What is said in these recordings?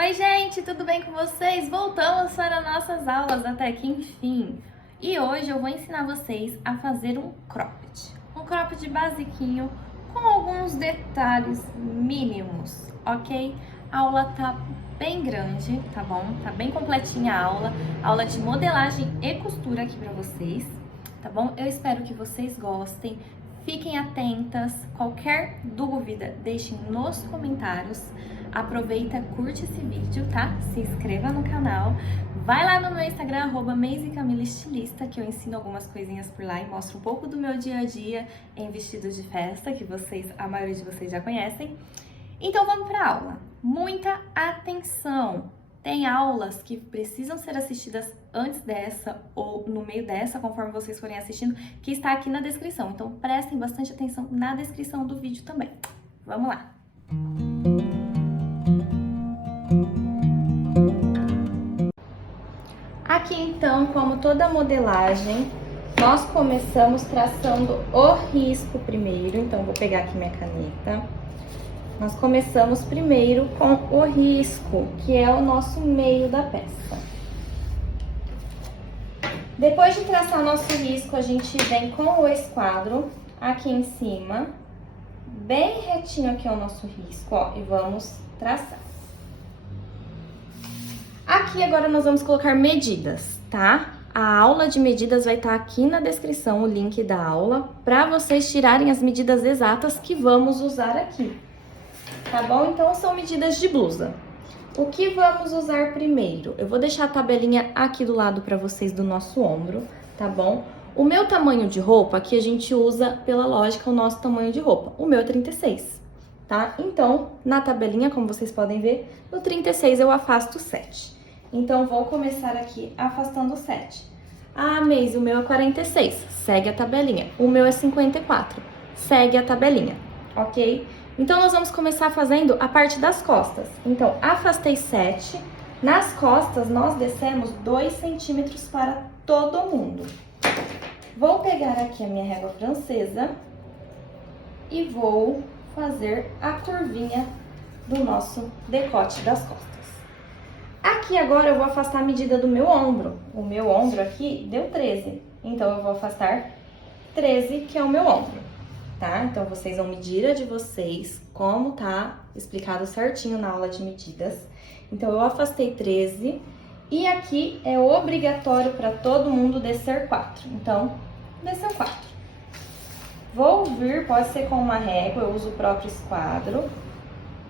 Oi, gente, tudo bem com vocês? Voltamos para nossas aulas até que enfim. E hoje eu vou ensinar vocês a fazer um cropped. Um cropped basiquinho com alguns detalhes mínimos, ok? A aula tá bem grande, tá bom? Tá bem completinha a aula de modelagem e costura aqui para vocês, tá bom? Eu espero que vocês gostem. Fiquem atentas, qualquer dúvida deixem nos comentários. Aproveita, curte esse vídeo, tá? Se inscreva no canal. Vai lá no meu Instagram, @MaisieCamilaEstilista, que eu ensino algumas coisinhas por lá e mostro um pouco do meu dia a dia em vestidos de festa, que a maioria de vocês já conhecem. Então vamos para a aula. Muita atenção! Tem aulas que precisam ser assistidas antes dessa ou no meio dessa, conforme vocês forem assistindo, que está aqui na descrição. Então prestem bastante atenção na descrição do vídeo também. Vamos lá! Aqui então, como toda modelagem, nós começamos traçando o risco primeiro. Então vou pegar aqui minha caneta. Nós começamos primeiro com o risco, que é o nosso meio da peça. Depois de traçar nosso risco, a gente vem com o esquadro aqui em cima, bem retinho aqui é o nosso risco, ó, e vamos traçar. Aqui agora nós vamos colocar medidas, tá? A aula de medidas vai estar aqui na descrição, o link da aula, para vocês tirarem as medidas exatas que vamos usar aqui. Tá bom? Então, são medidas de blusa. O que vamos usar primeiro? Eu vou deixar a tabelinha aqui do lado para vocês do nosso ombro, tá bom? O meu tamanho de roupa, aqui a gente usa, pela lógica, o nosso tamanho de roupa. O meu é 36, tá? Então, na tabelinha, como vocês podem ver, no 36 eu afasto 7. Então, vou começar aqui afastando 7. Ah, Maise, o meu é 46, segue a tabelinha. O meu é 54, segue a tabelinha, ok? Então, nós vamos começar fazendo a parte das costas. Então, afastei 7. Nas costas, nós descemos 2 centímetros para todo mundo. Vou pegar aqui a minha régua francesa e vou fazer a curvinha do nosso decote das costas. Aqui agora eu vou afastar a medida do meu ombro. O meu ombro aqui deu 13. Então, eu vou afastar 13, que é o meu ombro. Tá? Então, vocês vão medir a de vocês, como tá explicado certinho na aula de medidas. Então, eu afastei 13 e aqui é obrigatório para todo mundo descer 4. Então, desceu 4. Vou vir, pode ser com uma régua, eu uso o próprio esquadro.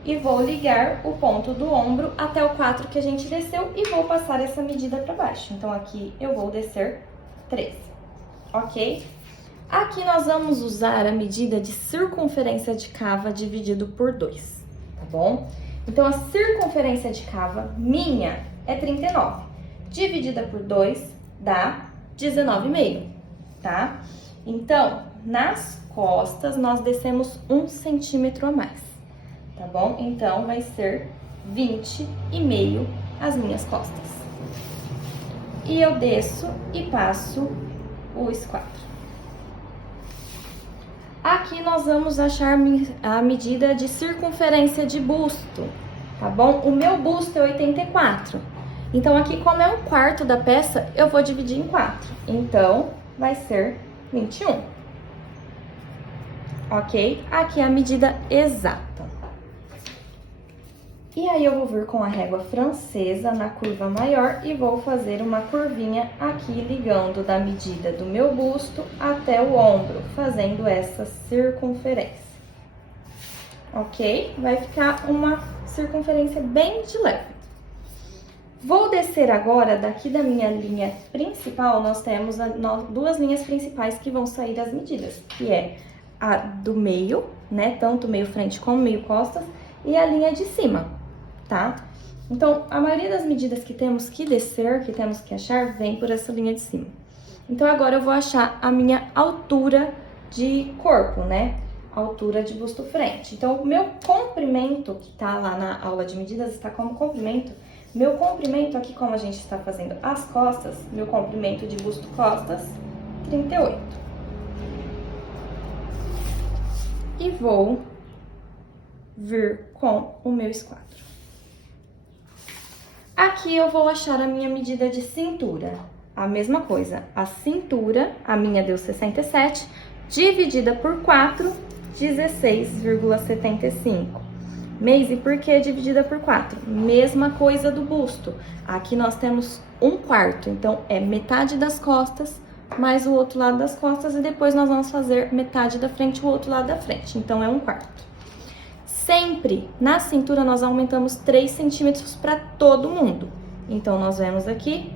E vou ligar o ponto do ombro até o 4 que a gente desceu e vou passar essa medida para baixo. Então, aqui eu vou descer 13, ok? Aqui nós vamos usar a medida de circunferência de cava dividido por 2, tá bom? Então, a circunferência de cava minha é 39. Dividida por 2 dá 19,5, tá? Então, nas costas, nós descemos 1 centímetro a mais, tá bom? Então, vai ser 20,5 as minhas costas. E eu desço e passo o esquadro. Aqui nós vamos achar a medida de circunferência de busto, tá bom? O meu busto é 84. Então, aqui, como é 1/4 da peça, eu vou dividir em 4. Então, vai ser 21. Ok? Aqui é a medida exata. E aí, eu vou vir com a régua francesa na curva maior e vou fazer uma curvinha aqui, ligando da medida do meu busto até o ombro, fazendo essa circunferência. Ok? Vai ficar uma circunferência bem de leve. Vou descer agora, daqui da minha linha principal, nós temos duas linhas principais que vão sair as medidas, que é a do meio, né? Tanto meio frente como meio costas, e a linha de cima. Tá? Então, a maioria das medidas que temos que descer, que temos que achar, vem por essa linha de cima. Então, agora eu vou achar a minha altura de corpo, né? Altura de busto frente. Então, o meu comprimento, que tá lá na aula de medidas, está como comprimento. Meu comprimento aqui, como a gente está fazendo as costas, meu comprimento de busto costas, 38. E vou vir com o meu esquadro. Aqui eu vou achar a minha medida de cintura. A mesma coisa, a cintura, a minha deu 67, dividida por 4, 16,75. Meise, por que dividida por 4? Mesma coisa do busto. Aqui nós temos 1/4, então é metade das costas mais o outro lado das costas e depois nós vamos fazer metade da frente e o outro lado da frente, então é 1/4. Sempre na cintura nós aumentamos 3 centímetros para todo mundo. Então, nós vemos aqui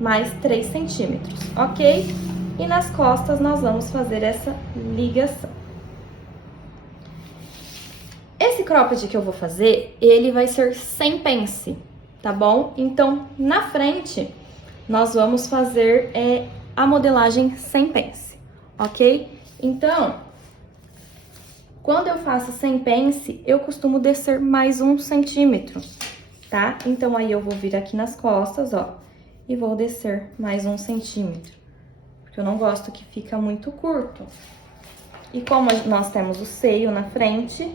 mais 3 centímetros, ok? E nas costas nós vamos fazer essa ligação. Esse cropped que eu vou fazer, ele vai ser sem pence, tá bom? Então, na frente, nós vamos fazer a modelagem sem pence, ok? Então, quando eu faço sem pence, eu costumo descer mais 1 centímetro, tá? Então, aí eu vou vir aqui nas costas, ó, e vou descer mais 1 centímetro, porque eu não gosto que fica muito curto. E como nós temos o seio na frente,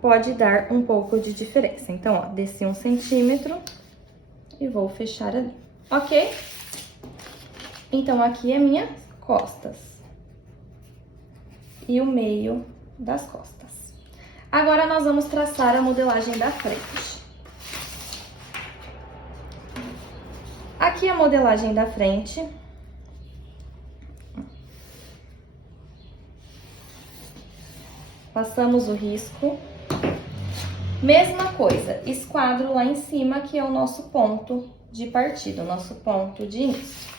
pode dar um pouco de diferença. Então, ó, desci 1 centímetro e vou fechar ali, ok? Então, aqui é minhas costas e o meio das costas. Agora, nós vamos traçar a modelagem da frente. Aqui a modelagem da frente. Passamos o risco. Mesma coisa, esquadro lá em cima, que é o nosso ponto de partida, o nosso ponto de início.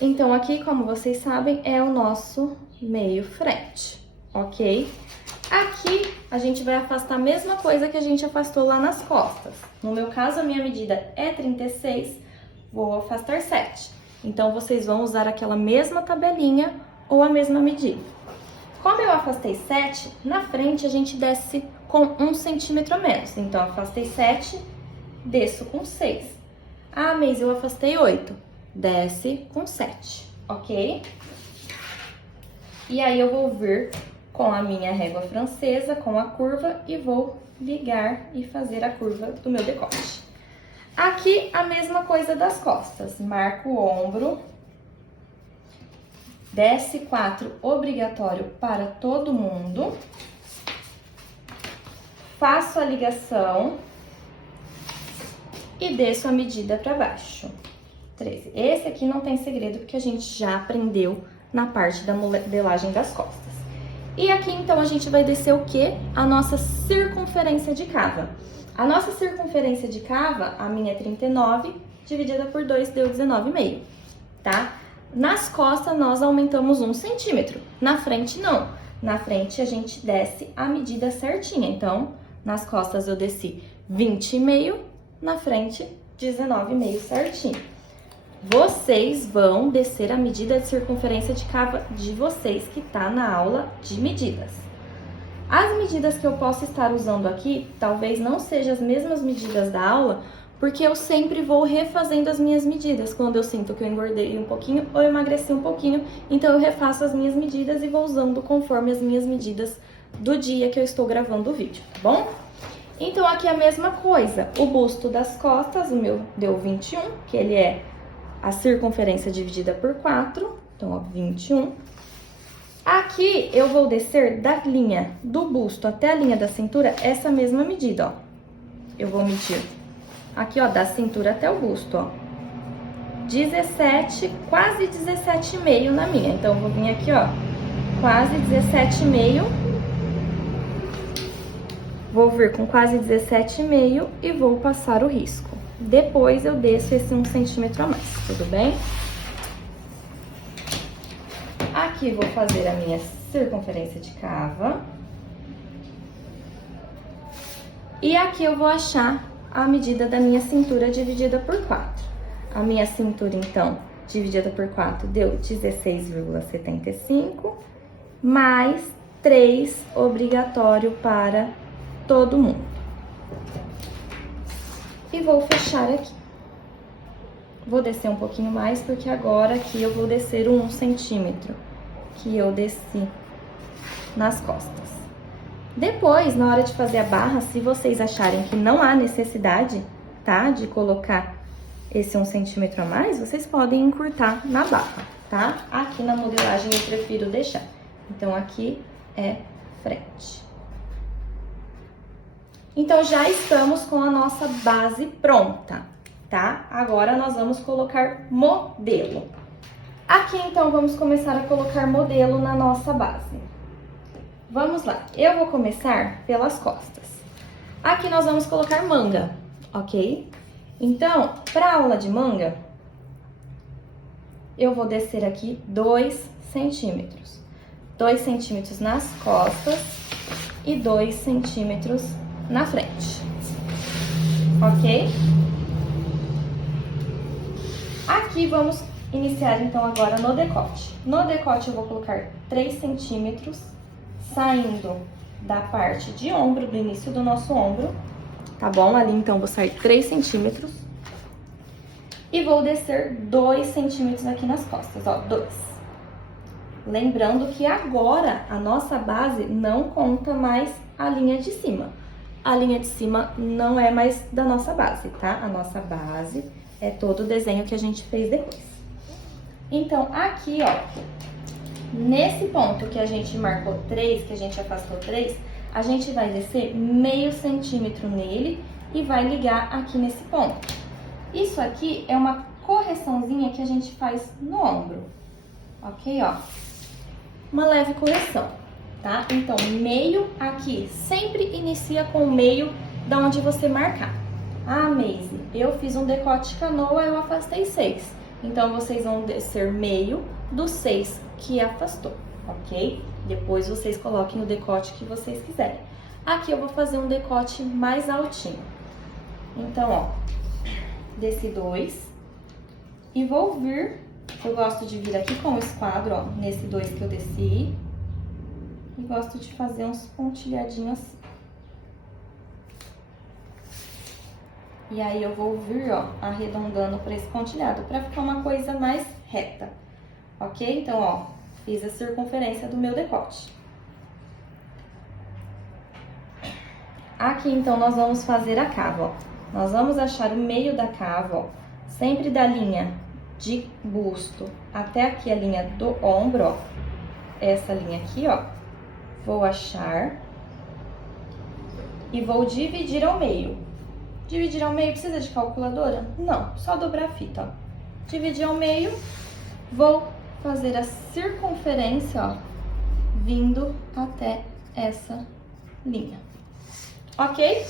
Então, aqui, como vocês sabem, é o nosso meio frente, ok? Aqui, a gente vai afastar a mesma coisa que a gente afastou lá nas costas. No meu caso, a minha medida é 36, vou afastar 7. Então, vocês vão usar aquela mesma tabelinha ou a mesma medida. Como eu afastei 7, na frente a gente desce com 1 centímetro a menos. Então, afastei 7, desço com 6. Ah, mas eu afastei 8. Desce com 7, ok? E aí, eu vou vir com a minha régua francesa, com a curva, e vou ligar e fazer a curva do meu decote. Aqui, a mesma coisa das costas. Marco o ombro. Desce 4, obrigatório para todo mundo. Faço a ligação e desço a medida para baixo. 13. Esse aqui não tem segredo, porque a gente já aprendeu na parte da modelagem das costas. E aqui, então, a gente vai descer o quê? A nossa circunferência de cava. A nossa circunferência de cava, a minha é 39, dividida por 2, deu 19,5, tá? Nas costas, nós aumentamos 1 centímetro. Na frente, não. Na frente, a gente desce a medida certinha. Então, nas costas, eu desci 20,5, na frente, 19,5 certinho. Vocês vão descer a medida de circunferência de cava de vocês, que tá na aula de medidas. As medidas que eu posso estar usando aqui, talvez não sejam as mesmas medidas da aula, porque eu sempre vou refazendo as minhas medidas, quando eu sinto que eu engordei um pouquinho ou emagreci um pouquinho, então eu refaço as minhas medidas e vou usando conforme as minhas medidas do dia que eu estou gravando o vídeo, tá bom? Então, aqui é a mesma coisa, o busto das costas, o meu deu 21, que ele é a circunferência dividida por 4, então, ó, 21. Aqui, eu vou descer da linha do busto até a linha da cintura, essa mesma medida, ó. Eu vou medir aqui, ó, da cintura até o busto, ó. 17, quase 17,5 na minha. Então, eu vou vir aqui, ó, quase 17,5. Vou vir com quase 17,5 e vou passar o risco. Depois, eu desço esse 1 centímetro a mais, tudo bem? Aqui, vou fazer a minha circunferência de cava. E aqui, eu vou achar a medida da minha cintura dividida por 4. A minha cintura, então, dividida por 4 deu 16,75, mais 3 obrigatório para todo mundo. E vou fechar aqui. Vou descer um pouquinho mais, porque agora aqui eu vou descer o 1 centímetro que eu desci nas costas. Depois, na hora de fazer a barra, se vocês acharem que não há necessidade, tá? De colocar esse 1 centímetro a mais, vocês podem encurtar na barra, tá? Aqui na modelagem eu prefiro deixar. Então, aqui é frente. Então, já estamos com a nossa base pronta, tá? Agora, nós vamos colocar modelo. Aqui, então, vamos começar a colocar modelo na nossa base. Vamos lá. Eu vou começar pelas costas. Aqui, nós vamos colocar manga, ok? Então, para aula de manga, eu vou descer aqui 2 centímetros. 2 centímetros nas costas e 2 centímetros na frente, ok? Aqui vamos iniciar então agora no decote. No decote eu vou colocar 3 centímetros, saindo da parte de ombro, do início do nosso ombro, tá bom? Ali então vou sair 3 centímetros e vou descer 2 centímetros aqui nas costas, ó, 2. Lembrando que agora a nossa base não conta mais a linha de cima. A linha de cima não é mais da nossa base, tá? A nossa base é todo o desenho que a gente fez depois. Então, aqui, ó, nesse ponto que a gente marcou 3, que a gente afastou 3, a gente vai descer meio centímetro nele e vai ligar aqui nesse ponto. Isso aqui é uma correçãozinha que a gente faz no ombro, ok, ó? Uma leve correção, tá? Então, meio aqui, sempre inicia com o meio da onde você marcar. Ah, Maisy, eu fiz um decote canoa, eu afastei 6. Então, vocês vão descer meio do 6 que afastou, ok? Depois, vocês coloquem o decote que vocês quiserem. Aqui, eu vou fazer um decote mais altinho. Então, ó, desci 2 e vou vir, eu gosto de vir aqui com o esquadro, ó, nesse 2 que eu desci. E gosto de fazer uns pontilhadinhos assim. E aí, eu vou vir, ó, arredondando para esse pontilhado, para ficar uma coisa mais reta, ok? Então, ó, fiz a circunferência do meu decote. Aqui, então, nós vamos fazer a cava, ó. Nós vamos achar o meio da cava, ó, sempre da linha de busto até aqui a linha do ombro, ó. Essa linha aqui, ó. Vou achar e vou dividir ao meio. Dividir ao meio precisa de calculadora? Não, só dobrar a fita, ó. Dividir ao meio, vou fazer a circunferência, ó, vindo até essa linha, ok?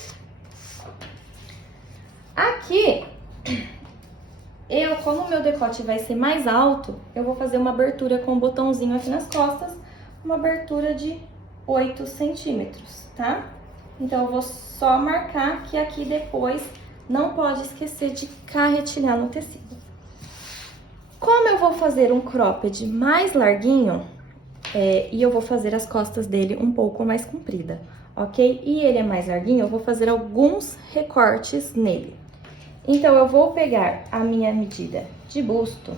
Aqui, como o meu decote vai ser mais alto, eu vou fazer uma abertura com um botãozinho aqui nas costas, uma abertura de 8 centímetros, tá? Então, eu vou só marcar que aqui depois não pode esquecer de carretilhar no tecido. Como eu vou fazer um cropped mais larguinho, e eu vou fazer as costas dele um pouco mais comprida, ok? E ele é mais larguinho, eu vou fazer alguns recortes nele. Então, eu vou pegar a minha medida de busto,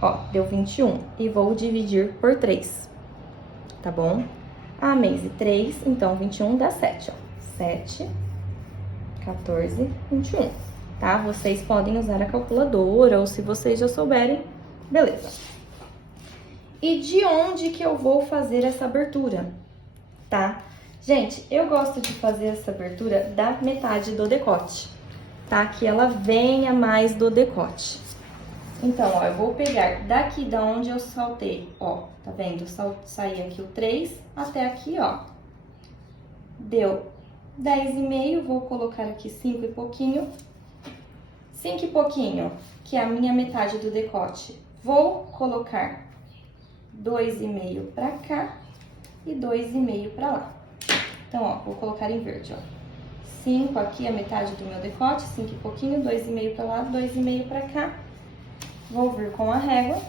ó, deu 21, e vou dividir por 3, tá bom? Ah, Maisy, 3, então 21 dá 7, ó. 7, 14, 21, tá? Vocês podem usar a calculadora, ou se vocês já souberem, beleza. E de onde que eu vou fazer essa abertura, tá? Gente, eu gosto de fazer essa abertura da metade do decote, tá? Que ela venha mais do decote. Então, ó, eu vou pegar daqui da onde eu saltei, ó, tá vendo? Saí aqui o 3 até aqui, ó. Deu 10,5, vou colocar aqui 5 e pouquinho. 5 e pouquinho, que é a minha metade do decote. Vou colocar 2,5 pra cá e 2,5 pra lá. Então, ó, vou colocar em verde, ó. 5 aqui, a metade do meu decote, 5 e pouquinho, 2,5 pra lá, 2,5 pra cá. Vou vir com a régua.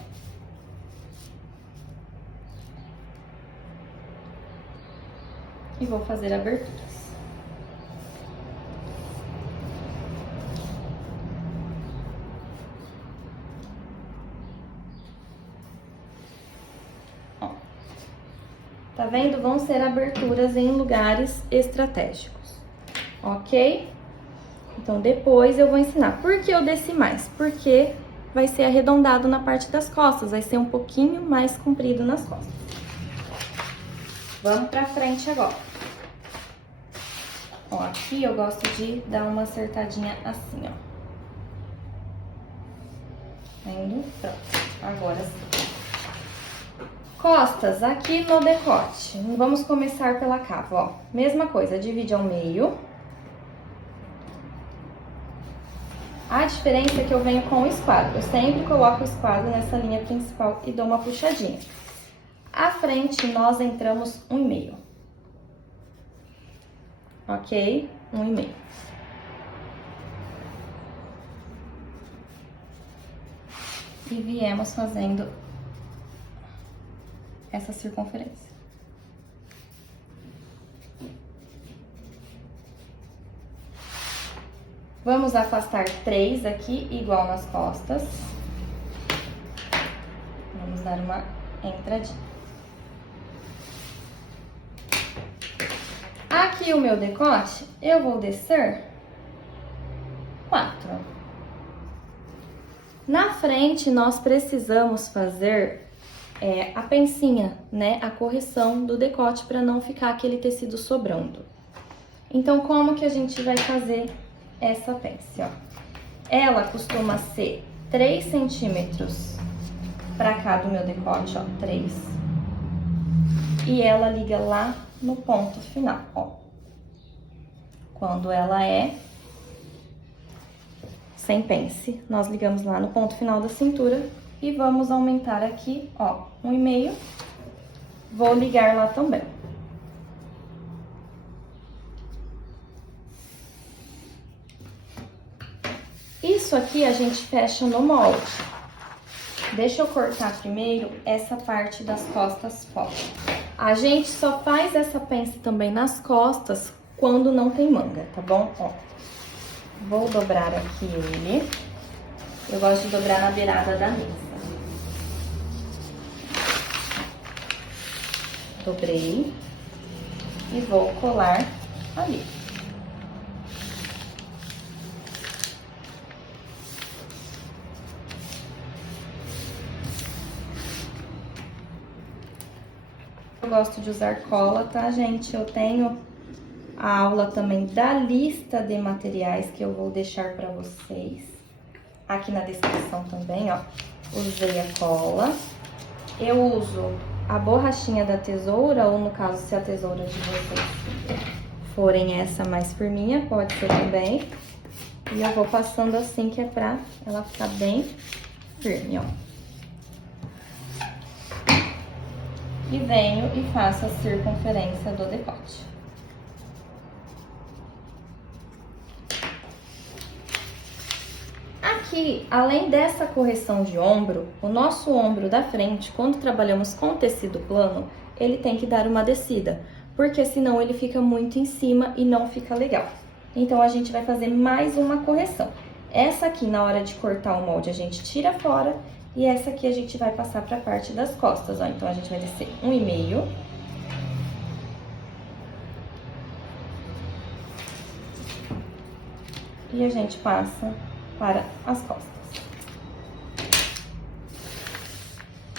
E vou fazer aberturas. Ó. Tá vendo? Vão ser aberturas em lugares estratégicos, ok? Então, depois eu vou ensinar. Por que eu desci mais? Porque vai ser arredondado na parte das costas, vai ser um pouquinho mais comprido nas costas. Vamos pra frente agora. Ó, aqui eu gosto de dar uma acertadinha assim, ó. Vendo? Pronto. Agora sim. Costas, aqui no decote. Vamos começar pela capa, ó. Mesma coisa, divide ao meio. A diferença é que eu venho com o esquadro. Eu sempre coloco o esquadro nessa linha principal e dou uma puxadinha. À frente, nós entramos 1,5. Ok? 1,5. E viemos fazendo essa circunferência. Vamos afastar 3 aqui, igual nas costas. Vamos dar uma entradinha. Aqui o meu decote, eu vou descer 4. Na frente, nós precisamos fazer a pencinha, né? A correção do decote para não ficar aquele tecido sobrando. Então, como que a gente vai fazer essa pence, ó? Ela costuma ser 3 centímetros para cá do meu decote, ó, 3. E ela liga lá no ponto final, ó. Quando ela é sem pence, nós ligamos lá no ponto final da cintura e vamos aumentar aqui, ó, 1,5. Vou ligar lá também. Isso aqui a gente fecha no molde. Deixa eu cortar primeiro essa parte das costas fora. A gente só faz essa pence também nas costas quando não tem manga, tá bom? Ó, vou dobrar aqui ele. Eu gosto de dobrar na beirada da mesa. Dobrei e vou colar ali. Eu gosto de usar cola, tá, gente? Eu tenho a aula também da lista de materiais que eu vou deixar pra vocês aqui na descrição também, ó. Usei a cola. Eu uso a borrachinha da tesoura, ou no caso, se a tesoura de vocês forem essa mais firminha, pode ser também. E eu vou passando assim, que é pra ela ficar bem firme, ó. E venho e faço a circunferência do decote. Aqui, além dessa correção de ombro, o nosso ombro da frente, quando trabalhamos com tecido plano, ele tem que dar uma descida, porque senão ele fica muito em cima e não fica legal. Então, a gente vai fazer mais uma correção. Essa aqui, na hora de cortar o molde, a gente tira fora. E essa aqui a gente vai passar pra parte das costas, ó. Então, a gente vai descer 1,5. E a gente passa para as costas.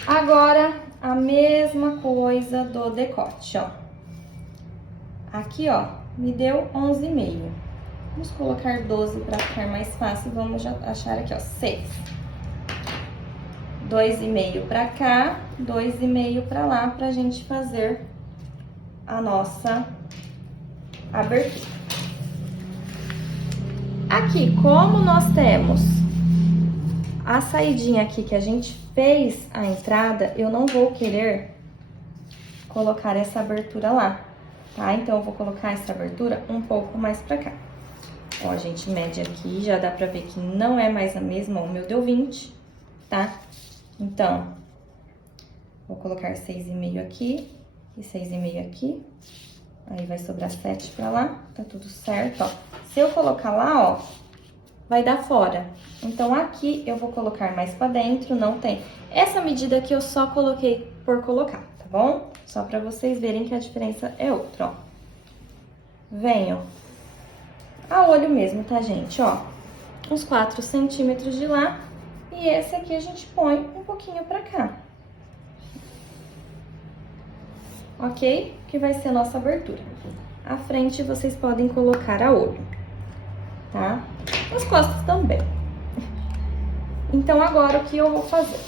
Agora, a mesma coisa do decote, ó. Aqui, ó, me deu 11,5. Vamos colocar 12 para ficar mais fácil. Vamos já achar aqui, ó, 6. 2,5 para cá, 2,5 para lá, pra gente fazer a nossa abertura. Aqui, como nós temos a saidinha aqui que a gente fez a entrada, eu não vou querer colocar essa abertura lá, tá? Então, eu vou colocar essa abertura um pouco mais pra cá. Ó, a gente mede aqui, já dá pra ver que não é mais a mesma, o meu deu 20, tá? Então, vou colocar 6,5 aqui e 6,5 aqui. Aí, vai sobrar 7 pra lá, tá tudo certo, ó. Se eu colocar lá, ó, vai dar fora. Então, aqui eu vou colocar mais pra dentro, não tem. Essa medida aqui eu só coloquei por colocar, tá bom? Só pra vocês verem que a diferença é outra, ó. Venho a olho mesmo, tá, gente? Ó, uns 4 centímetros de lá. E esse aqui a gente põe um pouquinho pra cá. Ok? Que vai ser a nossa abertura. A frente vocês podem colocar a olho, tá? As costas também. Então, agora o que eu vou fazer?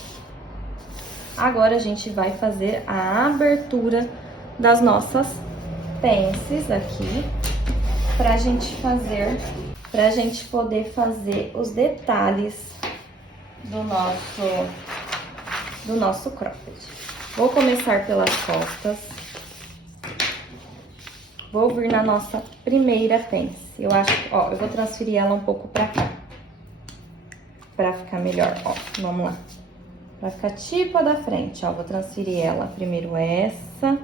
Agora a gente vai fazer a abertura das nossas pences aqui, pra gente poder fazer os detalhes do nosso cropped. Vou começar pelas costas. Vou vir na nossa primeira pence. Eu acho, ó, eu vou transferir ela um pouco pra cá. Pra ficar melhor, ó, vamos lá. Pra ficar tipo a da frente, ó, vou transferir ela. Primeiro essa,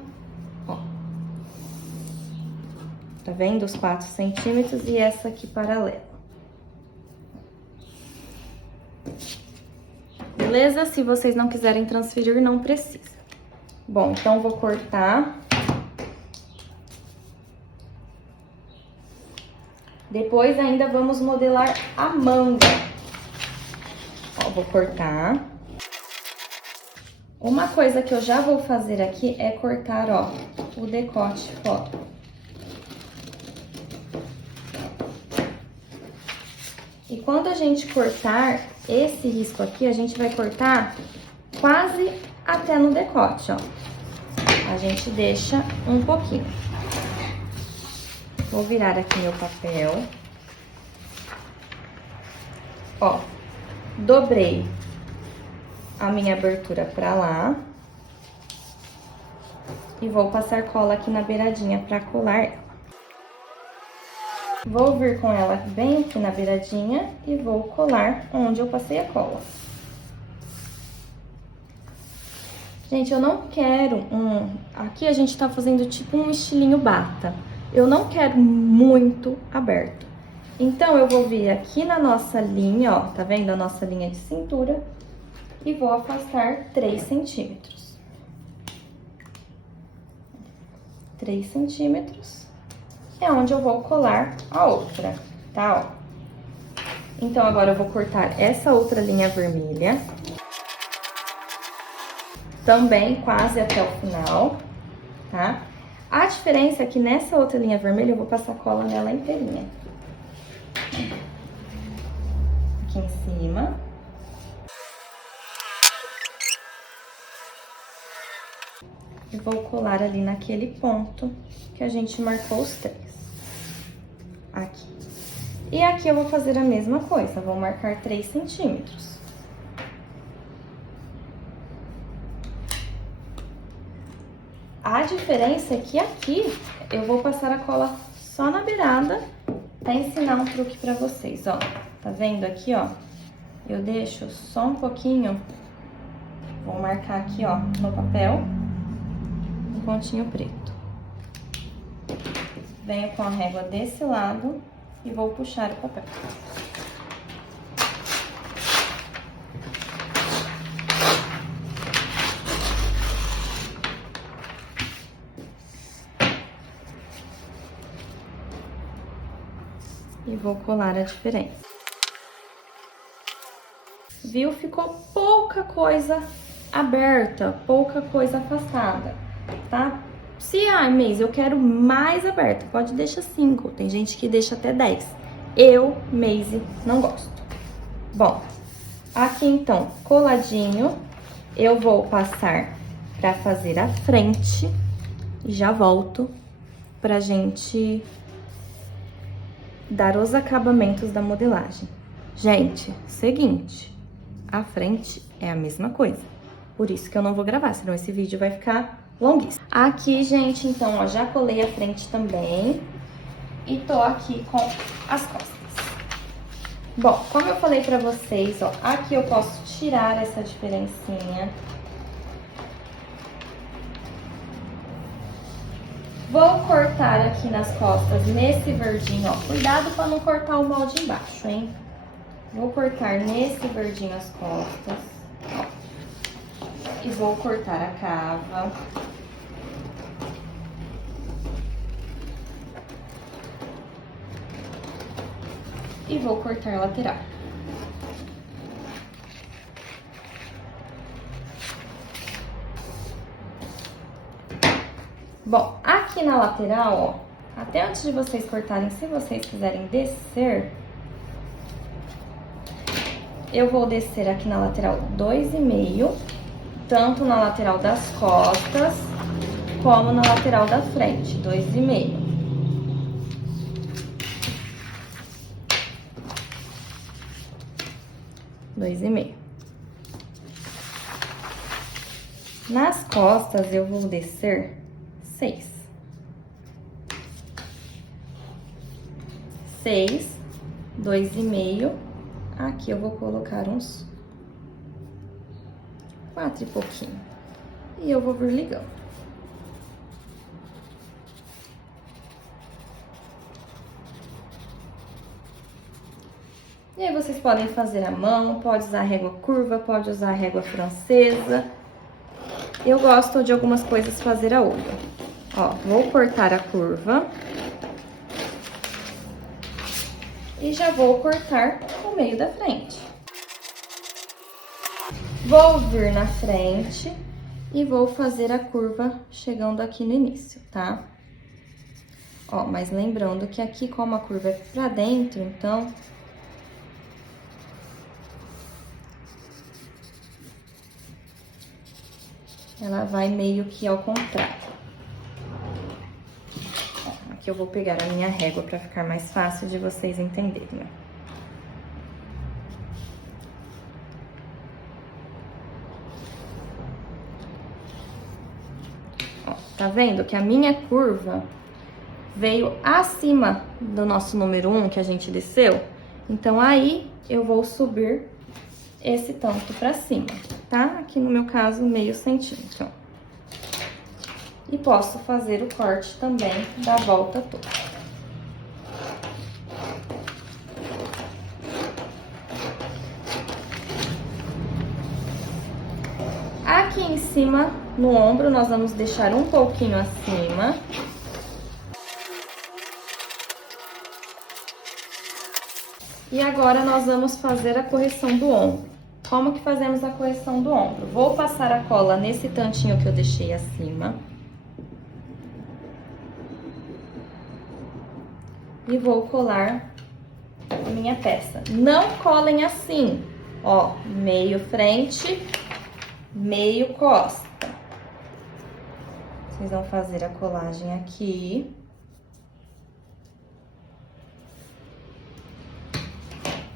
ó. Tá vendo? Os 4 centímetros e essa aqui paralela. Beleza? Se vocês não quiserem transferir, não precisa. Bom, então vou cortar. Depois ainda vamos modelar a manga. Ó, vou cortar. Uma coisa que eu já vou fazer aqui é cortar, ó, o decote fora. E quando a gente cortar esse risco aqui, a gente vai cortar quase até no decote, ó. A gente deixa um pouquinho. Vou virar aqui meu papel. Ó, dobrei a minha abertura pra lá. E vou passar cola aqui na beiradinha pra colar ela. Vou vir com ela bem aqui na beiradinha e vou colar onde eu passei a cola. Gente, eu não quero Aqui a gente tá fazendo tipo um estilinho bata. Eu não quero muito aberto. Então, eu vou vir aqui na nossa linha, ó, tá vendo a nossa linha de cintura? E vou afastar 3 centímetros. 3 centímetros é onde eu vou colar a outra, tá, ó? Então, agora eu vou cortar essa outra linha vermelha. Também quase até o final, tá? A diferença é que nessa outra linha vermelha eu vou passar cola nela inteirinha. Aqui em cima. E vou colar ali naquele ponto que a gente marcou os 3. Aqui. E aqui eu vou fazer a mesma coisa, vou marcar 3 centímetros. A diferença é que aqui eu vou passar a cola só na beirada pra ensinar um truque pra vocês, ó. Tá vendo aqui, ó? Eu deixo só um pouquinho, vou marcar aqui, ó, no papel, um pontinho preto. Venho com a régua desse lado e vou puxar o papel. E vou colar a diferença. Viu? Ficou pouca coisa aberta, pouca coisa afastada, tá? Se, Maise, eu quero mais aberto, pode deixar 5. Tem gente que deixa até 10. Eu, Maise, não gosto. Bom, aqui então, coladinho, eu vou passar pra fazer a frente e já volto pra gente dar os acabamentos da modelagem. Gente, seguinte, a frente é a mesma coisa. Por isso que eu não vou gravar, senão esse vídeo vai ficar longuíssimo. Aqui, gente, então, ó, já colei a frente também. E tô aqui com as costas. Bom, como eu falei pra vocês, ó, aqui eu posso tirar essa diferencinha. Vou cortar aqui nas costas, nesse verdinho, ó. Cuidado pra não cortar o molde embaixo, hein? Vou cortar nesse verdinho as costas, ó. E vou cortar a cava. e vou cortar a lateral. Bom, aqui na lateral, ó, até antes de vocês cortarem, se vocês quiserem descer, eu vou descer aqui na lateral 2,5, tanto na lateral das costas, como na lateral da frente, 2,5. Nas costas, eu vou descer 6. 6, 2,5. Aqui eu vou colocar uns 4 e pouquinho. E eu vou vir ligando. E aí vocês podem fazer à mão, pode usar régua curva, pode usar régua francesa. Eu gosto de algumas coisas fazer a olho. Ó, vou cortar a curva. E já vou cortar o meio da frente. Vou vir na frente e vou fazer a curva chegando aqui no início, tá? Ó, mas lembrando que aqui, como a curva é pra dentro, então... ela vai meio que ao contrário. Aqui eu vou pegar a minha régua pra ficar mais fácil de vocês entenderem, né? Ó, tá vendo que a minha curva veio acima do nosso número 1 que a gente desceu? Então, aí eu vou subir esse tanto pra cima, tá? Aqui no meu caso, meio centímetro. E posso fazer o corte também da volta toda. Aqui em cima, no ombro, nós vamos deixar um pouquinho acima. E agora, nós vamos fazer a correção do ombro. Como que fazemos a correção do ombro? Vou passar a cola nesse tantinho que eu deixei acima. E vou colar a minha peça. Não colem assim, ó, meio frente, meio costa. Vocês vão fazer a colagem aqui.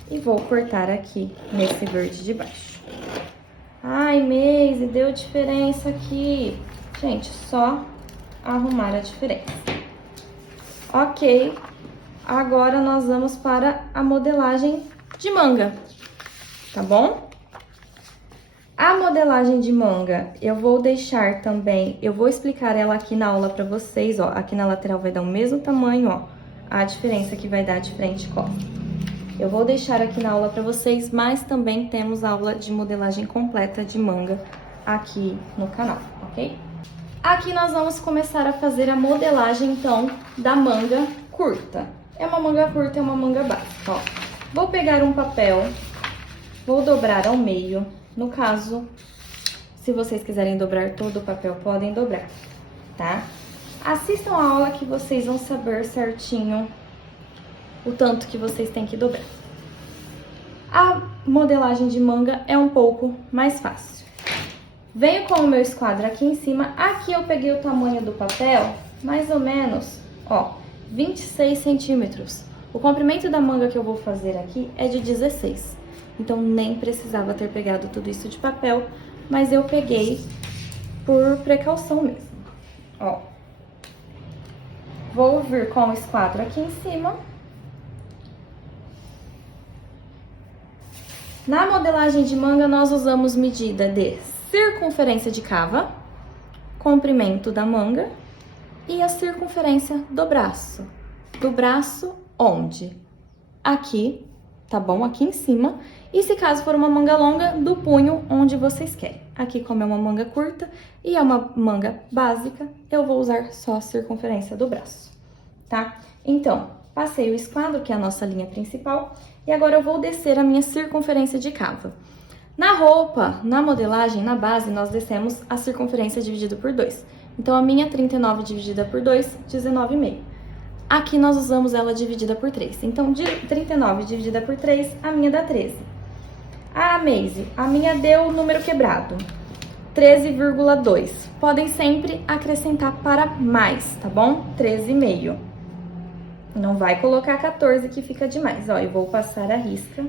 E vou cortar aqui nesse verde de baixo. Ai, Maisy, deu diferença aqui. Gente, só arrumar a diferença. Ok, agora nós vamos para a modelagem de manga, tá bom? A modelagem de manga, eu vou deixar também, eu vou explicar ela aqui na aula pra vocês, ó. Aqui na lateral vai dar o mesmo tamanho, ó, a diferença que vai dar de frente e costa. Eu vou deixar aqui na aula pra vocês, mas também temos aula de modelagem completa de manga aqui no canal, ok? Aqui nós vamos começar a fazer a modelagem, então, da manga curta. É uma manga curta, é uma manga básica, ó. Vou pegar um papel, vou dobrar ao meio. No caso, se vocês quiserem dobrar todo o papel, podem dobrar, tá? Assistam a aula que vocês vão saber certinho o tanto que vocês têm que dobrar. A modelagem de manga é um pouco mais fácil. Venho com o meu esquadro aqui em cima. Aqui eu peguei o tamanho do papel, mais ou menos, ó, 26 centímetros. O comprimento da manga que eu vou fazer aqui é de 16. Então, nem precisava ter pegado tudo isso de papel, mas eu peguei por precaução mesmo. Ó. Vou vir com o esquadro aqui em cima. Na modelagem de manga, nós usamos medida de circunferência de cava, comprimento da manga e a circunferência do braço. Do braço onde? Aqui, tá bom? Aqui em cima. E se caso for uma manga longa, do punho onde vocês querem. Aqui, como é uma manga curta e é uma manga básica, eu vou usar só a circunferência do braço, tá? Então, Passei o esquadro, que é a nossa linha principal, e agora eu vou descer a minha circunferência de cava. Na roupa, na modelagem, na base, nós descemos a circunferência dividida por 2. Então, a minha 39 dividida por 2, 19,5. Aqui nós usamos ela dividida por 3. Então, 39 dividida por 3, a minha dá 13. A Maisy, a minha deu o número quebrado, 13,2. Podem sempre acrescentar para mais, tá bom? 13,5. Não vai colocar 14 que fica demais. Ó, eu vou passar a risca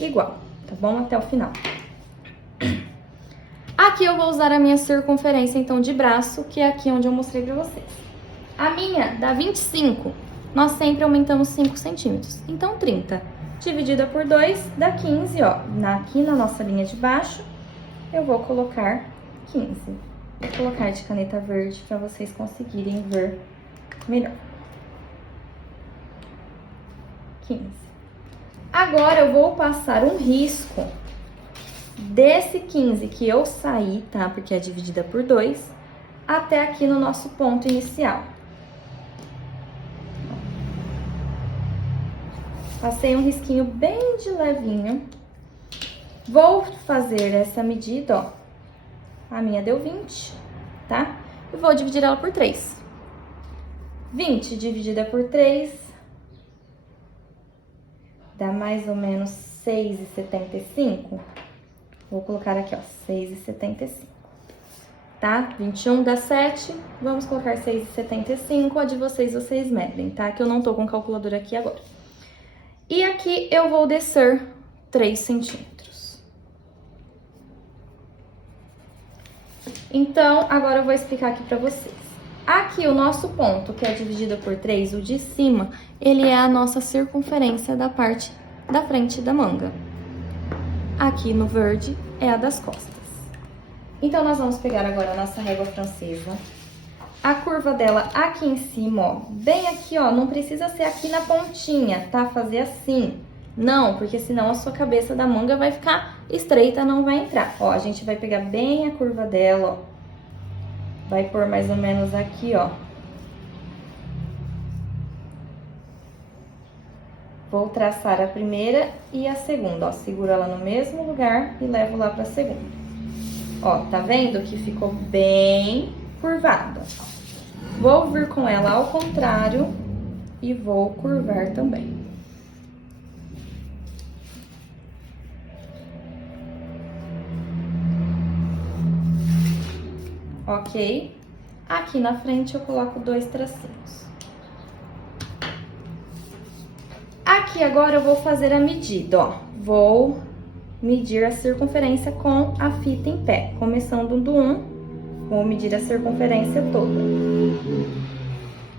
igual, tá bom? Até o final. Aqui eu vou usar a minha circunferência, então, de braço, que é aqui onde eu mostrei pra vocês. A minha dá 25, nós sempre aumentamos 5 centímetros. Então, 30 dividida por 2 dá 15, ó. Aqui na nossa linha de baixo, eu vou colocar 15. Vou colocar de caneta verde pra vocês conseguirem ver melhor. 15. Agora, eu vou passar um risco desse 15 que eu saí, tá? Porque é dividida por 2, até aqui no nosso ponto inicial. Passei um risquinho bem de levinho. Vou fazer essa medida, ó. A minha deu 20, tá? E vou dividir ela por 3. 20 dividida por 3... dá mais ou menos 6,75. Vou colocar aqui, ó, 6,75. Tá? 21 dá 7. Vamos colocar 6,75. A de vocês medem, tá? Que eu não tô com calculadora aqui agora. E aqui eu vou descer 3 centímetros. Então, agora eu vou explicar aqui pra vocês. Aqui, o nosso ponto, que é dividido por 3, o de cima, ele é a nossa circunferência da parte da frente da manga. Aqui no verde, é a das costas. Então, nós vamos pegar agora a nossa régua francesa. A curva dela aqui em cima, ó, bem aqui, ó, não precisa ser aqui na pontinha, tá? Fazer assim. Não, porque senão a sua cabeça da manga vai ficar estreita, não vai entrar. Ó, a gente vai pegar bem a curva dela, ó. Vai pôr mais ou menos aqui, ó. Vou traçar a primeira e a segunda, ó. Seguro ela no mesmo lugar e levo lá pra segunda. Ó, tá vendo que ficou bem curvada? Vou vir com ela ao contrário e vou curvar também. Ok? Aqui na frente eu coloco 2 tracinhos. Aqui agora eu vou fazer a medida, ó. Vou medir a circunferência com a fita em pé. Começando do 1, vou medir a circunferência toda.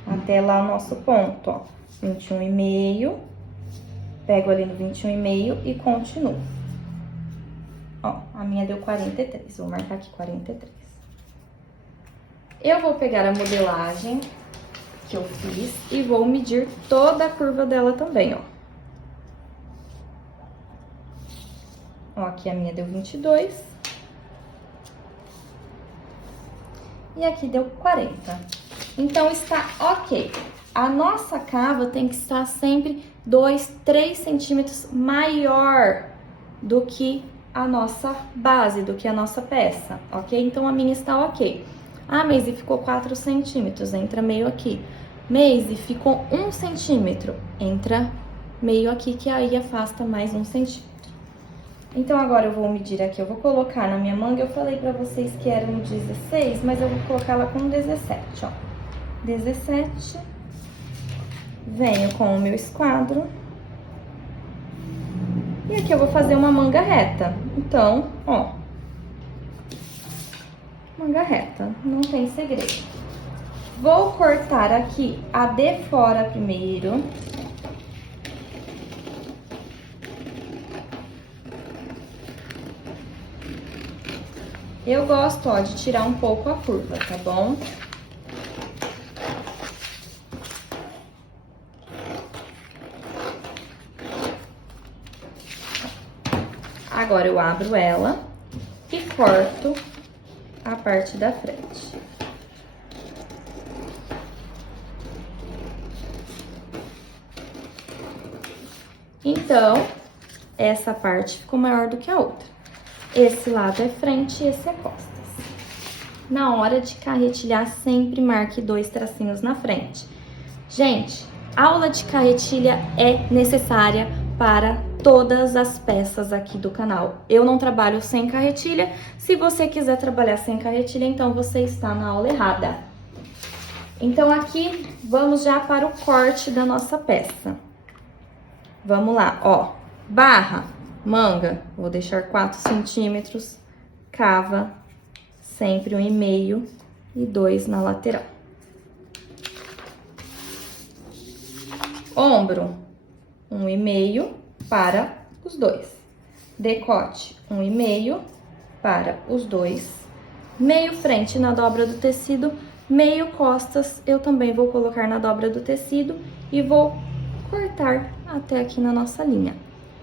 Até lá o nosso ponto, ó. 21,5. Pego ali no 21,5 e continuo. Ó, a minha deu 43. Vou marcar aqui 43. Eu vou pegar a modelagem que eu fiz e vou medir toda a curva dela também, ó. Ó, aqui a minha deu 22. E aqui deu 40. Então, está ok. A nossa cava tem que estar sempre 2, 3 centímetros maior do que a nossa base, do que a nossa peça, ok? Então, a minha está ok. Ah, Maisy, ficou 4 centímetros, entra meio aqui. Maisy, ficou 1 centímetro, entra meio aqui, que aí afasta mais 1 centímetro. Então, agora eu vou medir aqui, eu vou colocar na minha manga, eu falei pra vocês que era um 16, mas eu vou colocar ela com 17, ó. 17. Venho com o meu esquadro. E aqui eu vou fazer uma manga reta. Então, ó. Manga reta, não tem segredo. Vou cortar aqui a de fora primeiro. Eu gosto, ó, de tirar um pouco a curva, tá bom? Agora, eu abro ela e corto a parte da frente. Então, essa parte ficou maior do que a outra. Esse lado é frente e esse é costas. Na hora de carretilhar, sempre marque 2 tracinhos na frente. Gente, aula de carretilha é necessária para todas as peças aqui do canal. Eu não trabalho sem carretilha. Se você quiser trabalhar sem carretilha, então você está na aula errada. Então, aqui, vamos já para o corte da nossa peça. Vamos lá, ó. Barra, manga, vou deixar 4 centímetros. Cava, sempre 1,5 e 2 na lateral. Ombro, 1,5 para os dois. Decote, 1,5 para os dois. Meio frente na dobra do tecido, meio costas, eu também vou colocar na dobra do tecido e vou cortar até aqui na nossa linha.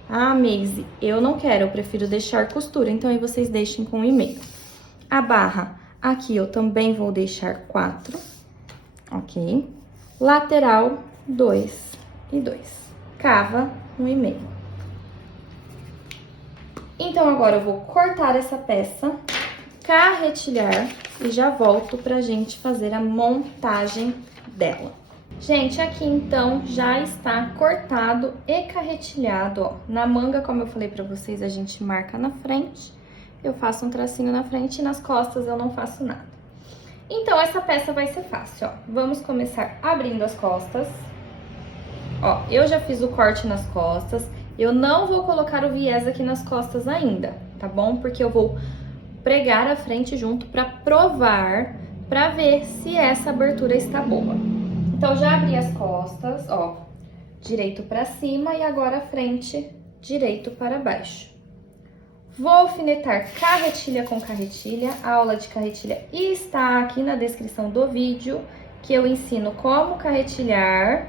Ah, Maisy, eu não quero, eu prefiro deixar costura, então aí vocês deixem com 1,5. A barra, aqui eu também vou deixar 4, ok? Lateral, 2 e 2. Cava, 1,5. Então, agora eu vou cortar essa peça, carretilhar e já volto pra gente fazer a montagem dela. Gente, aqui então já está cortado e carretilhado, ó. Na manga, como eu falei pra vocês, a gente marca na frente, eu faço um tracinho na frente e nas costas eu não faço nada. Então, essa peça vai ser fácil, ó. Vamos começar abrindo as costas. Ó, eu já fiz o corte nas costas, eu não vou colocar o viés aqui nas costas ainda, tá bom? Porque eu vou pregar a frente junto pra provar, pra ver se essa abertura está boa. Então, já abri as costas, ó, direito pra cima e agora a frente, direito para baixo. Vou alfinetar carretilha com carretilha, a aula de carretilha está aqui na descrição do vídeo, que eu ensino como carretilhar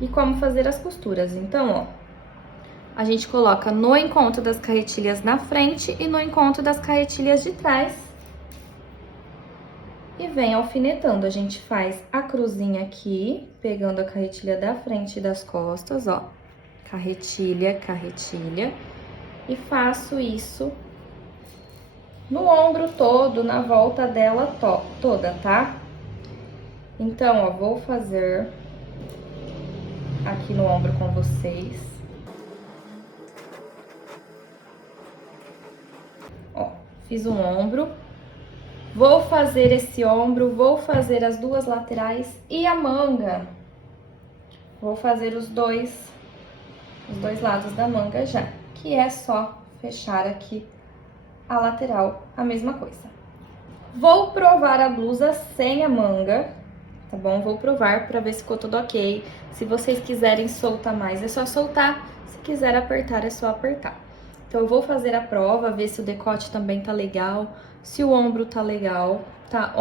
e como fazer as costuras. Então, ó, a gente coloca no encontro das carretilhas na frente e no encontro das carretilhas de trás. E vem alfinetando. A gente faz a cruzinha aqui, pegando a carretilha da frente e das costas, ó. Carretilha, carretilha. E faço isso no ombro todo, na volta dela toda, tá? Então, ó, vou fazer aqui no ombro com vocês. Ó, fiz um ombro. Vou fazer esse ombro, vou fazer as duas laterais e a manga. Vou fazer os dois lados da manga já, que é só fechar aqui a lateral, a mesma coisa. Vou provar a blusa sem a manga, tá bom? Vou provar pra ver se ficou tudo ok. Se vocês quiserem soltar mais, é só soltar. Se quiser apertar, é só apertar. Então, eu vou fazer a prova, ver se o decote também tá legal, se o ombro tá legal, tá?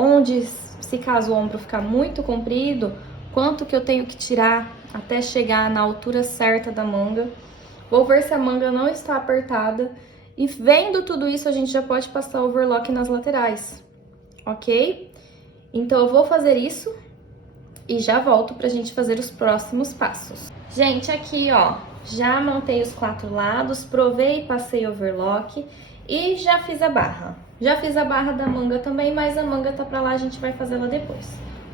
Se caso o ombro ficar muito comprido, quanto que eu tenho que tirar até chegar na altura certa da manga. Vou ver se a manga não está apertada. E vendo tudo isso, a gente já pode passar o overlock nas laterais, ok? Então, eu vou fazer isso e já volto pra gente fazer os próximos passos. Gente, aqui, ó, já montei os 4 lados, provei, passei overlock e já fiz a barra. Já fiz a barra da manga também, mas a manga tá pra lá, a gente vai fazer ela depois.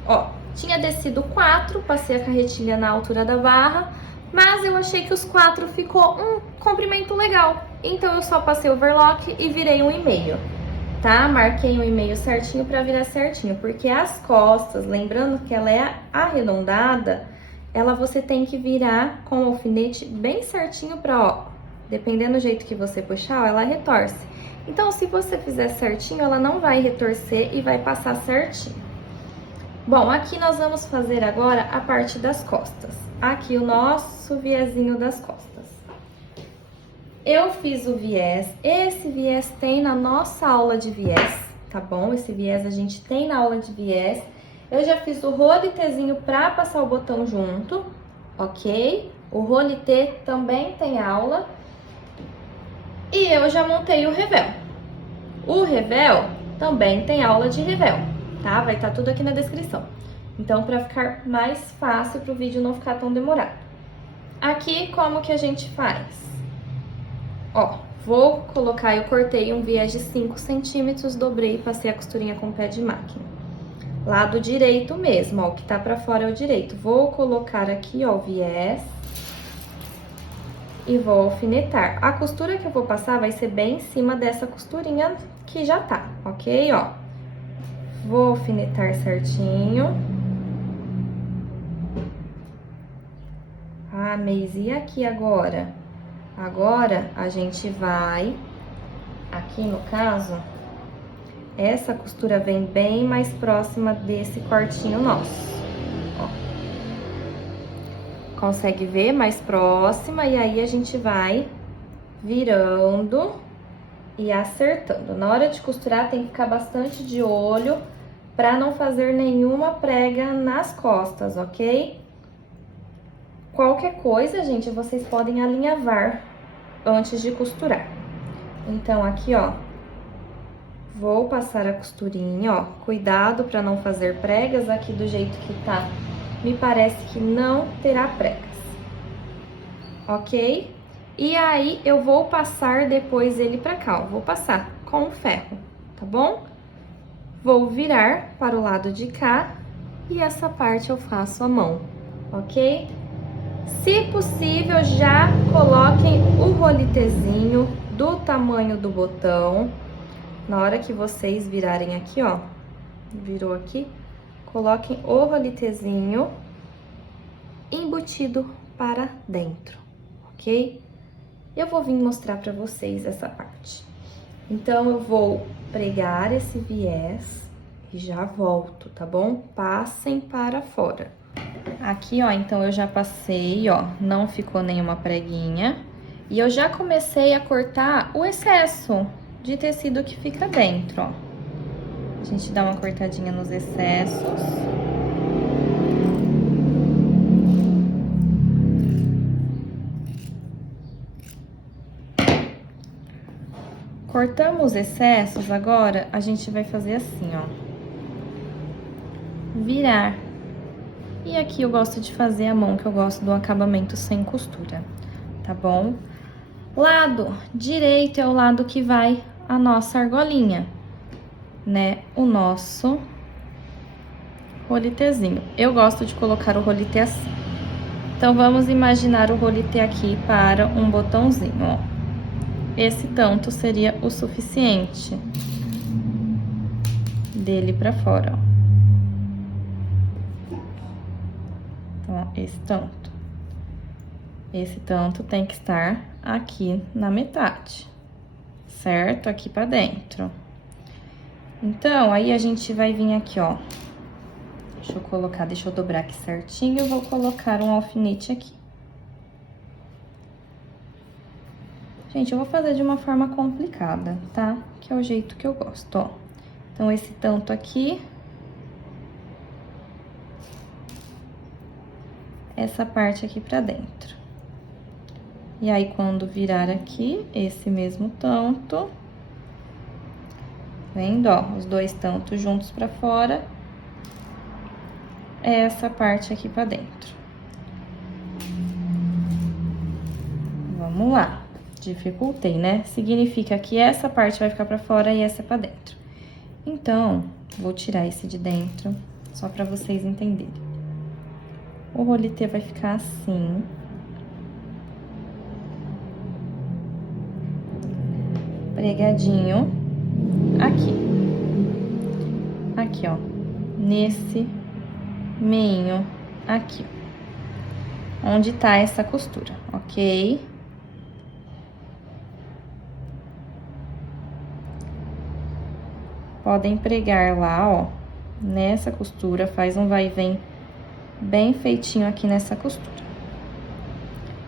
Ó, tinha descido 4, passei a carretilha na altura da barra, mas eu achei que os 4 ficou um comprimento legal. Então, eu só passei overlock e virei 1,5, tá? Marquei 1,5 certinho pra virar certinho, porque as costas, lembrando que ela é arredondada, você tem que virar com o alfinete bem certinho pra, ó, dependendo do jeito que você puxar, ó, ela retorce. Então, se você fizer certinho, ela não vai retorcer e vai passar certinho. Bom, aqui nós vamos fazer agora a parte das costas. Aqui o nosso viezinho das costas. Eu fiz o viés, esse viés tem na nossa aula de viés, tá bom? Esse viés a gente tem na aula de viés. Eu já fiz o rolitezinho pra passar o botão junto, ok? O rolite também tem aula. E eu já montei o revel. O revel também tem aula de revel, tá? Vai estar tudo aqui na descrição. Então, pra ficar mais fácil, pro vídeo não ficar tão demorado. Aqui, como que a gente faz? Ó, vou colocar, eu cortei um viés de 5 centímetros, dobrei e passei a costurinha com o pé de máquina. Lado direito mesmo, ó, o que tá pra fora é o direito. Vou colocar aqui, ó, o viés e vou alfinetar. A costura que eu vou passar vai ser bem em cima dessa costurinha que já tá, ok? Ó, vou alfinetar certinho. Ah, Maise, e aqui agora? Agora, a gente vai, aqui no caso, essa costura vem bem mais próxima desse cortinho nosso, ó. Consegue ver mais próxima, e aí a gente vai virando e acertando. Na hora de costurar, tem que ficar bastante de olho pra não fazer nenhuma prega nas costas, ok? Qualquer coisa, gente, vocês podem alinhavar antes de costurar. Então, aqui, ó, vou passar a costurinha, ó, cuidado para não fazer pregas. Aqui do jeito que tá, me parece que não terá pregas, ok? E aí, eu vou passar depois ele pra cá, ó, vou passar com o ferro, tá bom? Vou virar para o lado de cá e essa parte eu faço à mão, ok? Se possível, já coloquem o rolitezinho do tamanho do botão. Na hora que vocês virarem aqui, ó, virou aqui, coloquem o rolitezinho embutido para dentro, ok? Eu vou vir mostrar pra vocês essa parte. Então, eu vou pregar esse viés e já volto, tá bom? Passem para fora. Aqui, ó, então eu já passei, ó, não ficou nenhuma preguinha. E eu já comecei a cortar o excesso de tecido que fica dentro, ó. A gente dá uma cortadinha nos excessos. Cortamos os excessos, agora a gente vai fazer assim, ó. Virar. E aqui eu gosto de fazer a mão, que eu gosto do acabamento sem costura, tá bom? Lado direito é o lado que vai a nossa argolinha, né? O nosso rolitezinho. Eu gosto de colocar o rolite assim. Então, vamos imaginar o rolite aqui para um botãozinho, ó. Esse tanto seria o suficiente dele pra fora, ó. Então, ó, esse tanto. Esse tanto tem que estar aqui na metade, certo? Aqui pra dentro. Então, aí a gente vai vir aqui, ó. Deixa eu colocar, deixa eu dobrar aqui certinho. Eu vou colocar um alfinete aqui. Gente, eu vou fazer de uma forma complicada, tá? Que é o jeito que eu gosto, ó. Então, esse tanto aqui. Essa parte aqui pra dentro. E aí, quando virar aqui, esse mesmo tanto. Vendo, ó? Os dois tantos juntos pra fora. Essa parte aqui pra dentro. Vamos lá. Dificultei, né? Significa que essa parte vai ficar pra fora e essa pra dentro. Então, vou tirar esse de dentro, só pra vocês entenderem. O rolite vai ficar assim. Pregadinho aqui. Aqui, ó. Nesse meinho aqui. Onde tá essa costura, ok? Podem pregar lá, ó, nessa costura, faz um vai e vem bem feitinho aqui nessa costura,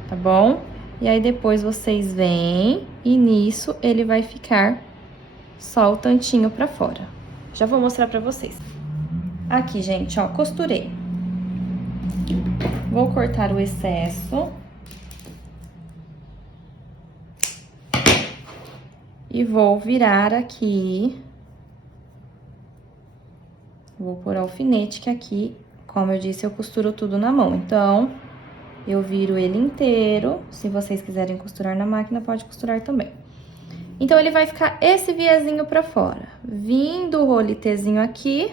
tá bom? E aí, depois vocês vêm e nisso ele vai ficar só o tantinho pra fora. Já vou mostrar pra vocês. Aqui, gente, ó, costurei. Vou cortar o excesso. E vou virar aqui. Vou pôr alfinete, que aqui, como eu disse, eu costuro tudo na mão. Então, eu viro ele inteiro. Se vocês quiserem costurar na máquina, pode costurar também. Então, ele vai ficar esse viezinho pra fora. Vindo o rolitezinho aqui,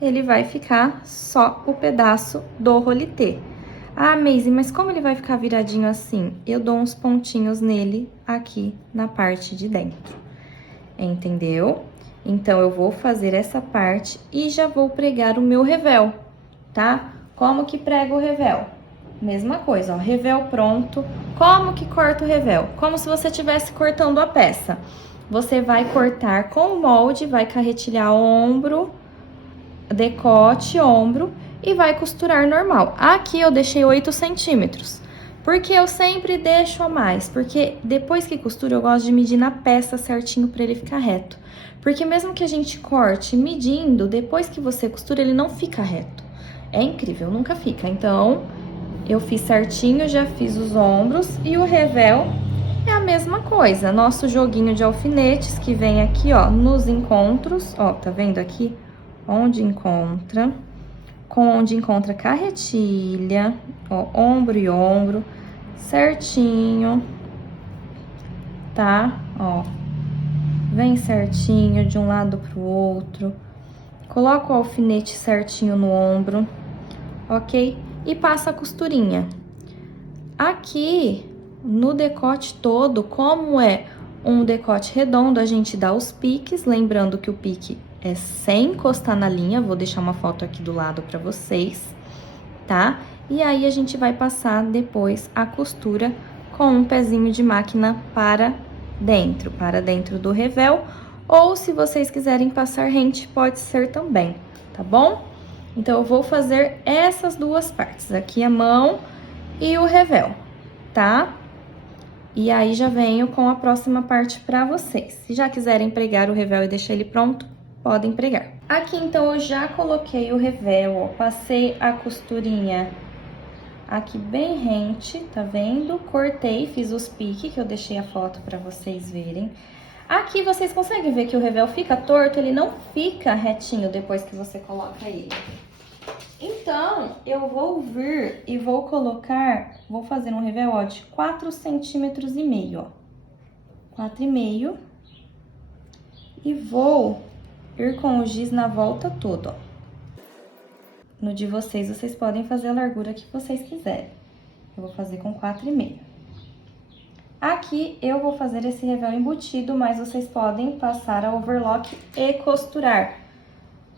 ele vai ficar só o pedaço do rolitê. Ah, Maisy, mas como ele vai ficar viradinho assim? Eu dou uns pontinhos nele aqui na parte de dentro. Entendeu? Então, eu vou fazer essa parte e já vou pregar o meu revel, tá? Como que prega o revel? Mesma coisa, ó, revel pronto. Como que corta o revel? Como se você estivesse cortando a peça. Você vai cortar com o molde, vai carretilhar ombro, decote, ombro e vai costurar normal. Aqui eu deixei 8 centímetros. Porque eu sempre deixo a mais, porque depois que costuro eu gosto de medir na peça certinho para ele ficar reto. Porque mesmo que a gente corte medindo, depois que você costura ele não fica reto. É incrível, nunca fica. Então, eu fiz certinho, já fiz os ombros e o revel é a mesma coisa. Nosso joguinho de alfinetes que vem aqui, ó, nos encontros, ó, tá vendo aqui? Onde encontra, onde encontra carretilha, ó, ombro e ombro, certinho, tá? Ó, vem certinho de um lado pro outro, coloca o alfinete certinho no ombro, ok? E passa a costurinha. Aqui, no decote todo, como é um decote redondo, a gente dá os piques, lembrando que o pique é sem encostar na linha, vou deixar uma foto aqui do lado pra vocês, tá? E aí, a gente vai passar depois a costura com um pezinho de máquina para dentro do revel, ou se vocês quiserem passar rente, pode ser também, tá bom? Então, eu vou fazer essas duas partes, aqui a mão e o revel, tá? E aí, já venho com a próxima parte pra vocês. Se já quiserem pregar o revel e deixar ele pronto, podem pregar. Aqui, então, eu já coloquei o revel, ó, passei a costurinha aqui bem rente, tá vendo? Cortei, fiz os piques, que eu deixei a foto pra vocês verem. Aqui, vocês conseguem ver que o revel fica torto, ele não fica retinho depois que você coloca ele. Então, eu vou vir e vou colocar, vou fazer um revel, ó, de 4,5 centímetros, ó. 4,5. E vou ir com o giz na volta toda, ó. No de vocês, vocês podem fazer a largura que vocês quiserem. Eu vou fazer com 4,5. Aqui, eu vou fazer esse revel embutido, mas vocês podem passar a overlock e costurar,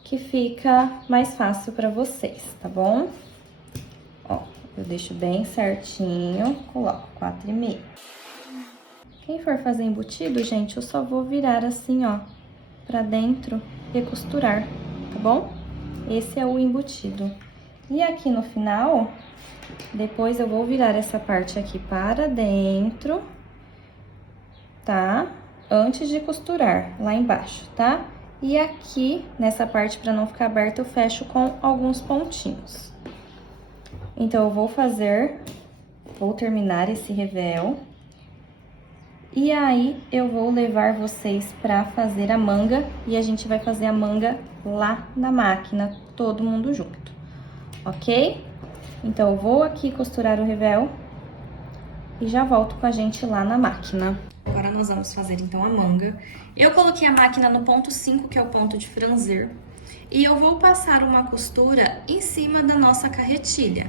que fica mais fácil pra vocês, tá bom? Ó, eu deixo bem certinho, coloco 4,5. Quem for fazer embutido, gente, eu só vou virar assim, ó, pra dentro e costurar, tá bom? Esse é o embutido. E aqui no final, depois eu vou virar essa parte aqui para dentro, tá? Antes de costurar lá embaixo, tá? E aqui, nessa parte, para não ficar aberta, eu fecho com alguns pontinhos. Então, eu vou terminar esse revel. E aí, eu vou levar vocês para fazer a manga. E a gente vai fazer a manga lá na máquina, todo mundo junto, ok? Então, eu vou aqui costurar o revel e já volto com a gente lá na máquina. Agora, nós vamos fazer, então, a manga. Eu coloquei a máquina no ponto 5, que é o ponto de franzir. E eu vou passar uma costura em cima da nossa carretilha,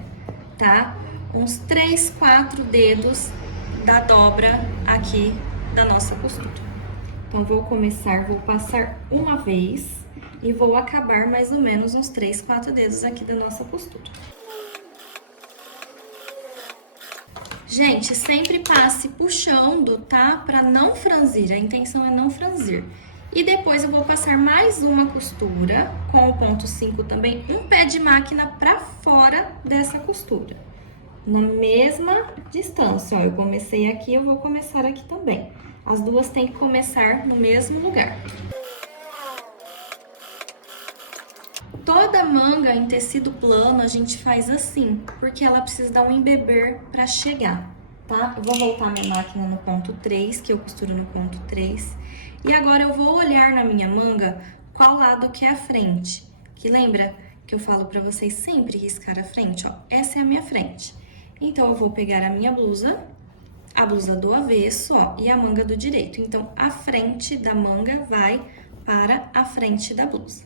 tá? Uns 3, 4 dedos da dobra aqui da nossa costura. Então, vou passar uma vez e vou acabar mais ou menos uns 3, 4 dedos aqui da nossa costura. Gente, sempre passe puxando, tá? Pra não franzir, a intenção é não franzir. E depois eu vou passar mais uma costura com o ponto 5 também, um pé de máquina pra fora dessa costura. Na mesma distância, ó, eu comecei aqui, eu vou começar aqui também. As duas têm que começar no mesmo lugar. Toda manga em tecido plano a gente faz assim, porque ela precisa dar um embeber pra chegar, tá? Eu vou voltar minha máquina no ponto 3, que eu costuro no ponto 3. E agora eu vou olhar na minha manga qual lado que é a frente. Que lembra que eu falo pra vocês sempre riscar a frente, ó? Essa é a minha frente. Então, eu vou pegar a minha blusa, a blusa do avesso, ó, e a manga do direito. Então, a frente da manga vai para a frente da blusa.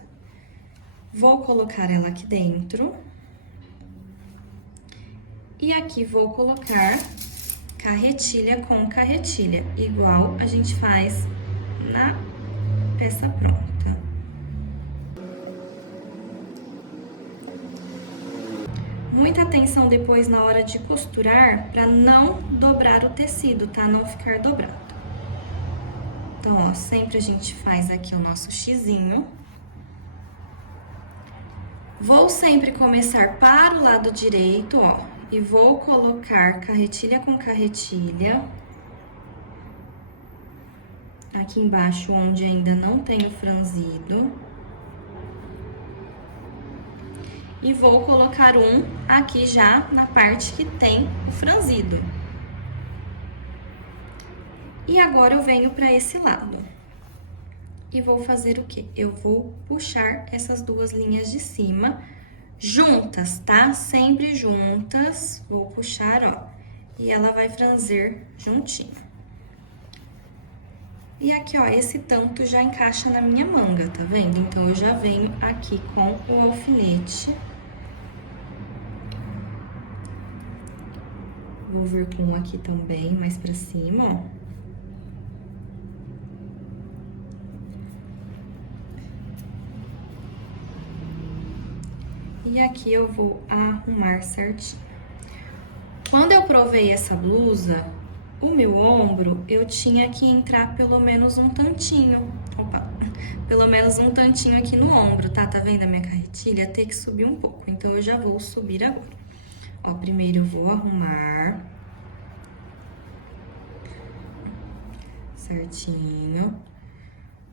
Vou colocar ela aqui dentro. E aqui vou colocar carretilha com carretilha, igual a gente faz na peça pronta. Muita atenção depois na hora de costurar para não dobrar o tecido, tá? Não ficar dobrado. Então, ó, sempre a gente faz aqui o nosso xizinho. Vou sempre começar para o lado direito, ó, e vou colocar carretilha com carretilha. Aqui embaixo, onde ainda não tem o franzido. E vou colocar um aqui já na parte que tem o franzido. E agora eu venho para esse lado. E vou fazer o quê? Eu vou puxar essas duas linhas de cima juntas, tá? Sempre juntas. Vou puxar, ó. E ela vai franzir juntinho. E aqui, ó, esse tanto já encaixa na minha manga, tá vendo? Então, eu já venho aqui com o alfinete. Vou vir com um aqui também, mais pra cima, ó. E aqui eu vou arrumar certinho. Quando eu provei essa blusa, o meu ombro, eu tinha que entrar pelo menos um tantinho. Opa! Pelo menos um tantinho aqui no ombro, tá? Tá vendo a minha carretilha? Tem que subir um pouco. Então, eu já vou subir agora. Ó, primeiro eu vou arrumar certinho.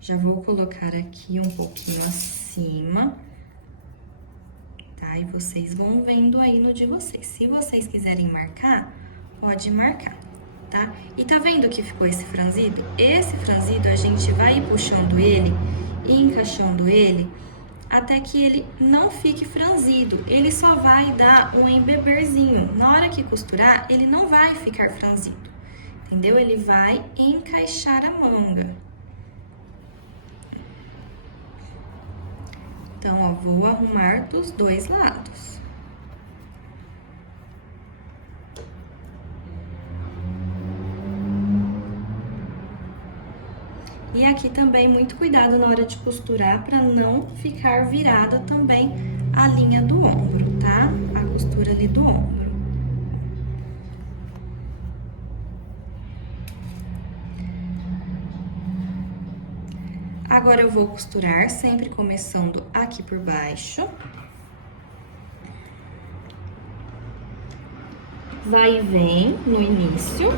Já vou colocar aqui um pouquinho acima, tá? E vocês vão vendo aí no de vocês. Se vocês quiserem marcar, pode marcar, tá? E tá vendo que ficou esse franzido? Esse franzido a gente vai ir puxando ele e encaixando ele até que ele não fique franzido. Ele só vai dar um embeberzinho. Na hora que costurar, ele não vai ficar franzido, entendeu? Ele vai encaixar a manga. Então, ó, vou arrumar dos dois lados. E aqui também, muito cuidado na hora de costurar para não ficar virada também a linha do ombro, tá? A costura ali do ombro. Agora, eu vou costurar sempre começando aqui por baixo. Vai e vem no início.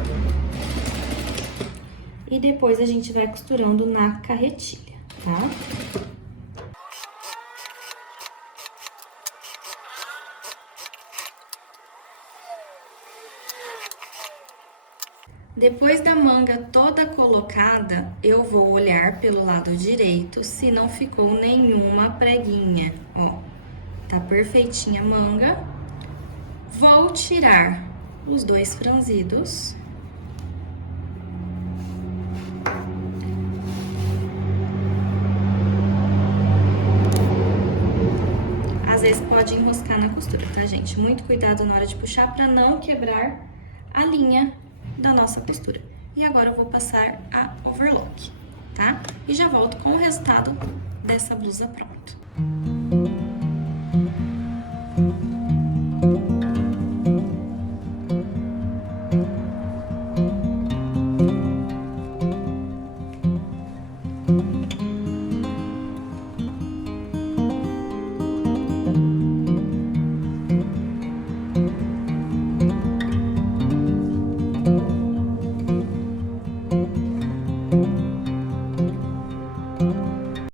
E depois a gente vai costurando na carretilha, tá? Depois da manga toda colocada, eu vou olhar pelo lado direito se não ficou nenhuma preguinha, ó. Tá perfeitinha a manga. Vou tirar os dois franzidos. Às vezes pode enroscar na costura, tá, gente? Muito cuidado na hora de puxar para não quebrar a linha da nossa costura. E agora eu vou passar a overlock, tá? E já volto com o resultado dessa blusa pronta.